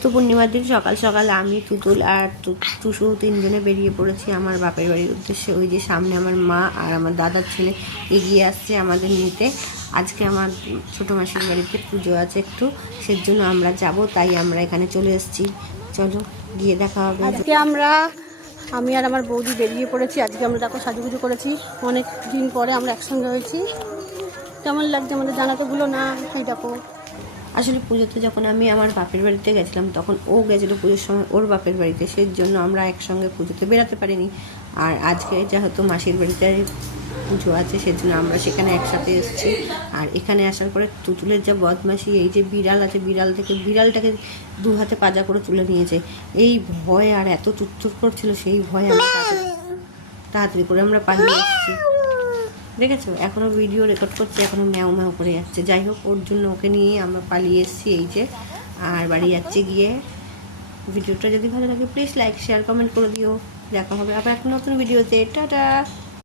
চৈত্র পূর্ণিমার দিন সকাল সকাল আমি, তুতুল আর টুসু তিনজনে বেরিয়ে পড়েছি আমার বাপের বাড়ির উদ্দেশ্যে। ওই যে সামনে আমার মা আর আমার দাদার ছেলে এগিয়ে আসছে আমাদের নিতে। আজকে আমার ছোটো মাসির বাড়িতে পুজো আছে একটু, সেজন্য আমরা যাব, তাই আমরা এখানে চলে এসেছি। চলো গিয়ে দেখা হবে। আজকে আমি আর আমার বৌদি বেরিয়ে পড়েছি। আজকে আমরা দেখো সাজুগুজু করেছি, অনেক দিন পরে আমরা একসঙ্গে হয়েছি। কেমন লাগছে আমাদের জানাতে ভুলো না। এই দেখো, আসলে পুজোতে যখন আমি আমার বাপের বাড়িতে গেছিলাম তখন ও গেছিলো পুজোর সময় ওর বাপের বাড়িতে, সেই জন্য আমরা একসঙ্গে পুজোতে বেরোতে পারিনি। আর আজকে যেহেতু মাসির বাড়িতে পুজো আছে সেজন্য আমরা সেখানে একসাথে এসেছি। আর এখানে আসার পরে তুতুলের যা বদমাশি, এই যে বিড়াল আছে, বিড়ালটাকে দু হাতে পাজা করে তুলে নিয়েছে। এই ভয়ে আর এত চুরচুর করছিল, সেই ভয়ে আমরা তাড়াতাড়ি করে আমরা পালিয়ে এসেছি। দেখেছো, এখনও ভিডিও রেকর্ড করছে, এখনও ম্যাও ম্যাও করে যাচ্ছে। যাই হোক, ওর জন্য ওকে নিয়ে আমরা পালিয়ে এসেছি এই যে। আর বাড়ি যাচ্ছে গিয়ে। ভিডিওটা যদি ভালো লাগে প্লিজ লাইক শেয়ার কমেন্ট করে দিও। দেখা হবে আবার একটা নতুন ভিডিওতে। টাটা।